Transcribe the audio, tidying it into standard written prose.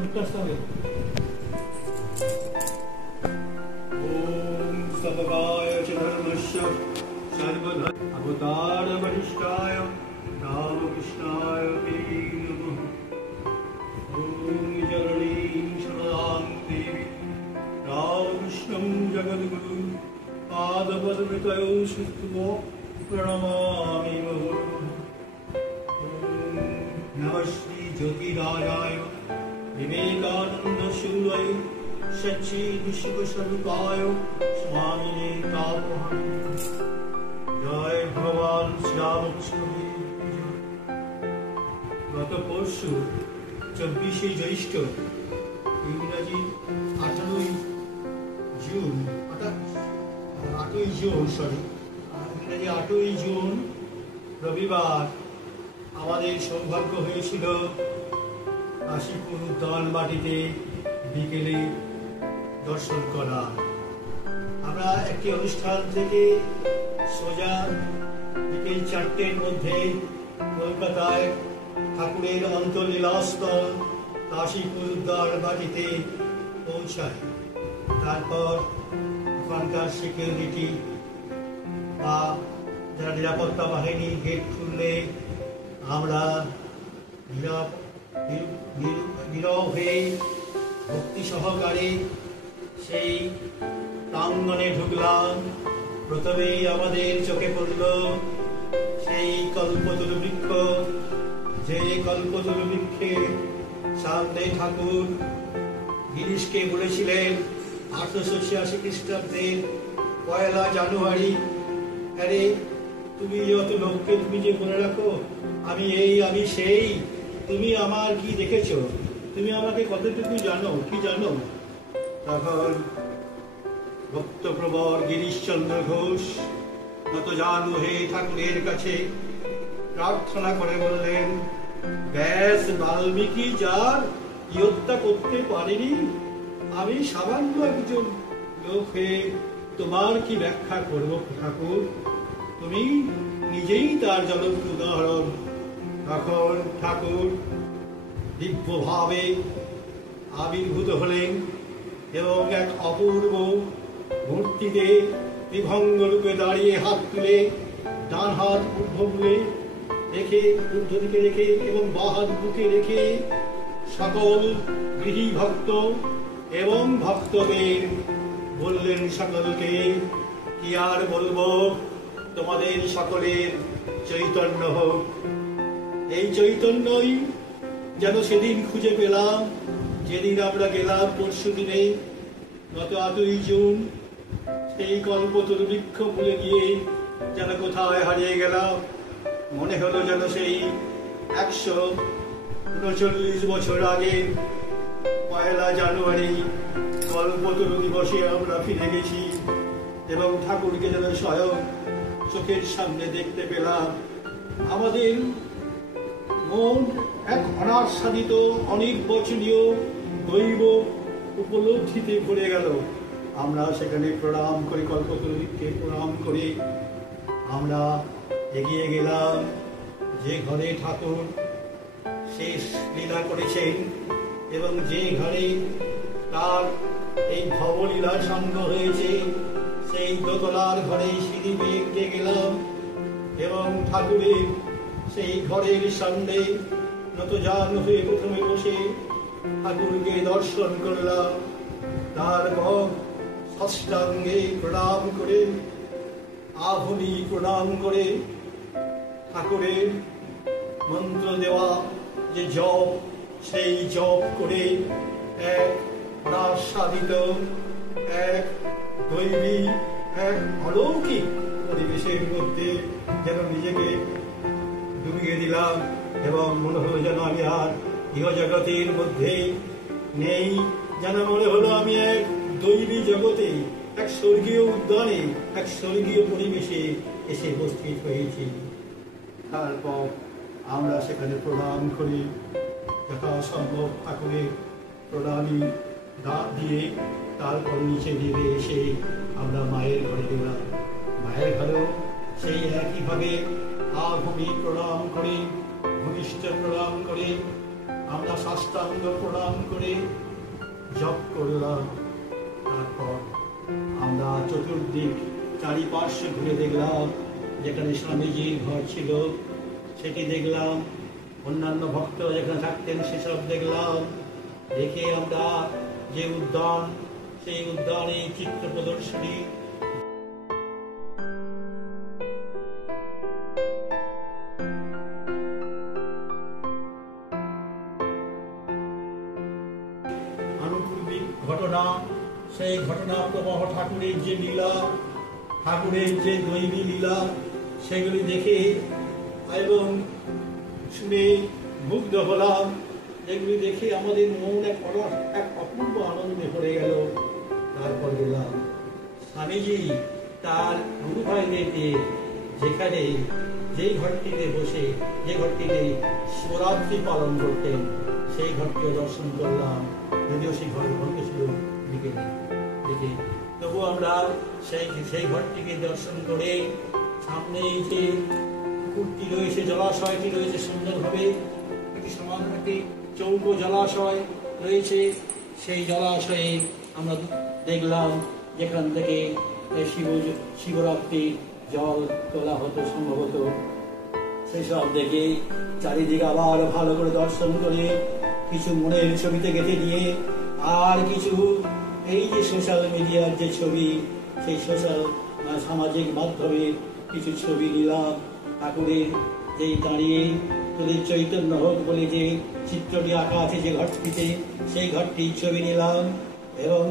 ओम सतगाय च धर्मस्य सर्वधर्म अवतार वरिष्ठाय रामकृष्णाय ते नमः। ओम जननीं शरदां देवी रामकृष्णं जगद्गुरु पादपद्मतयो श्रुत्वा प्रणमामि मुहुर्मुहुः। नमः श्री ज्योतिराजाय विवेकानंद शूराय सच्चिदानंदस्वरूपाय स्वामिने तापहाय। जय भगवान श्रीरामकृष्ण। गत परशु 24 জ্যৈষ্ঠ ইংরেজি 8ই জুন ইংরেজি 8ই জুন রবিবার আমাদের সৌভাগ্য হয়েছিল কাশীপুর উদ্যান বাটিতে বিকেলে দর্শন করা। আমরা একটি অনুষ্ঠান থেকে সোজা বিকেল 4টের মধ্যে কলকাতায় ঠাকুরের অন্তর্লীলাস্থল কাশীপুর উদ্যান বাটিতে পৌঁছাই। তারপর ওখানকার সিকিউরিটি বা যারা নিরাপত্তা বাহিনী গেট খুললে আমরা নীরব হয়ে ভক্তি সহকারে সেই প্রাঙ্গণে ঢুকলাম। প্রথমেই আমাদের চোখে পড়ল সেই কল্পতরু বৃক্ষ, যে কল্পতরু বৃক্ষের সামনে ঠাকুর গিরিশকে বলেছিলেন 1886 খ্রিস্টাব্দের 1 জানুয়ারি, আরে তুমি যত লোককে তুমি যে বলে রাখো আমি এই আমি সেই, তুমি আমার কি দেখেছো, তুমি আমাকে কতটুকু জানো, কি জানো? তখন ভক্তপ্রবর গিরিশচন্দ্র ঘোষ নত জানু হে ঠাকুরের কাছে প্রার্থনা করে বললেন, ব্যাস বাল্মীকি যার কি হত্যা করতে পারেনি, আমি সামান্য একজন লোক হয়ে তোমার কি ব্যাখ্যা করব ঠাকুর, তুমি নিজেই তার জনক উদাহরণ। তখন ঠাকুর দিব্যভাবে আবির্ভূত হলেন এবং এক অপূর্ব মূর্তিতে বিভঙ্গ রূপে দাঁড়িয়ে হাত তুলে ডান হাত ঊর্ধ্বমূলে রেখে ঊর্ধ্ব দিকে রেখে এবং বাঁ হাত বুকে রেখে সকল গৃহী ভক্ত এবং ভক্তদের বললেন সকলকে, কি আর বলবো, তোমাদের সকলের চৈতন্য হোক। এই চৈতন্যই যেন সেদিন খুঁজে পেলাম যেদিন আমরা গেলাম পরশু দিনে গত 8ই জুন। সেই কল্পতরু বৃক্ষ ভুলে গিয়ে যেন কোথায় হারিয়ে গেলাম। মনে হলো যেন সেই 139 বছর আগে 1 জানুয়ারি কল্পতরু দিবসে আমরা ফিরে গেছি এবং ঠাকুরকে যেন স্বয়ং চোখের সামনে দেখতে পেলাম। আমাদের মন এক অনাস্বাদিত অনির্বচনীয় দৈব উপলব্ধিতে ভরে গেল। আমরা সেখানে প্রণাম করে কল্পতরু বৃক্ষে প্রণাম করে আমরা এগিয়ে গেলাম যে ঘরে ঠাকুর শেষ লীলা করেছেন এবং যে ঘরে তার এই ভবলীলা সাঙ্গ হয়েছে, সেই দোতলার ঘরে সিঁড়ি বেয়ে উঠে গেলাম এবং ঠাকুরের সেই ঘরের সামনে নতজানু হয়ে প্রথমে বসে ঠাকুরকে দর্শন করলাম। তারপর ষষ্ঠাঙ্গে প্রণাম করে আভূমি প্রণাম করে ঠাকুরের মন্ত্র দেওয়া যে জপ, সেই জপ করে এক অনাস্বাদিত এক দৈবী এক অলৌকিক পরিবেশের মধ্যে যেন নিজেকে ডুবিয়ে দিলাম এবং মনে হলো যেন আমি আর ইহজগতের মধ্যে নেই, যেন মনে হলো আমি এক দৈবী জগতে, এক স্বর্গীয় উদ্যানে, এক স্বর্গীয় পরিবেশে এসে উপস্থিত হয়েছি। তারপর আমরা সেখানে প্রণাম করি, যথাসম্ভব ঠাকুরের প্রণামী দিয়ে তারপর নিচে নেমে এসে আমরা মায়ের ঘরে গেলাম। মায়ের ঘরেও সেই একইভাবে আভূমি প্রণাম করে, ভূমিষ্ঠ প্রণাম করে আমরা সাষ্টাঙ্গ প্রণাম করে জপ করলাম। তারপর আমরা চতুর্দিক চারিপাশে ঘুরে দেখলাম, যেখানে স্বামীজির ঘর ছিল সেটি দেখলাম, অন্যান্য ভক্তরা যেখানে থাকতেন সেসব দেখলাম। দেখে আমরা যে উদ্যান, সেই উদ্যানে চিত্র প্রদর্শনী, আনুপূর্বিক ঘটনা, সেই ঘটনা প্রবাহ, ঠাকুরের যে লীলা, ঠাকুরের যে দৈবী লীলা, সেগুলি দেখে এবং শুনে মুগ্ধ হলাম। এগুলি দেখে আমাদের মন এক অপূর্ব আনন্দে ভরে গেল। তারপর গেলাম স্বামীজি তার গুরু ভাইদেরকে যেখানে যেই ঘরটিতে বসে, যে ঘরটিতে শিবরাত্রি পালন করতেন, সেই ঘরটিও দর্শন করলাম। যদিও সেই ঘর বন্ধ ছিল বিকেলে দেখে, তবু আমরা সেই ঘরটিকে দর্শন করে, সামনে যে পুকুরটি রয়েছে, জলাশয়টি রয়েছে সুন্দরভাবে, একটি সমান একটি চৌকো জলাশয় রয়েছে, সেই জলাশয়ে আমরা দেখলাম যেখান থেকে শিবরাত্রি জল তোলা হতো সম্ভবত। সেসব দেখে চারিদিকে আবার ভালো করে দর্শন করে, কিছু মনের ছবিতে গেঁথে দিয়ে, আর কিছু এই যে সোশ্যাল মিডিয়ার যে ছবি, সেই সোশ্যাল সামাজিক মাধ্যমে কিছু ছবি নিলাম। ঠাকুরের যেই দাঁড়িয়ে তোদের চৈতন্য হোক বলে যে চিত্রটি আঁকা আছে যে ঘরটিতে, সেই ঘরটির ছবি নিলাম এবং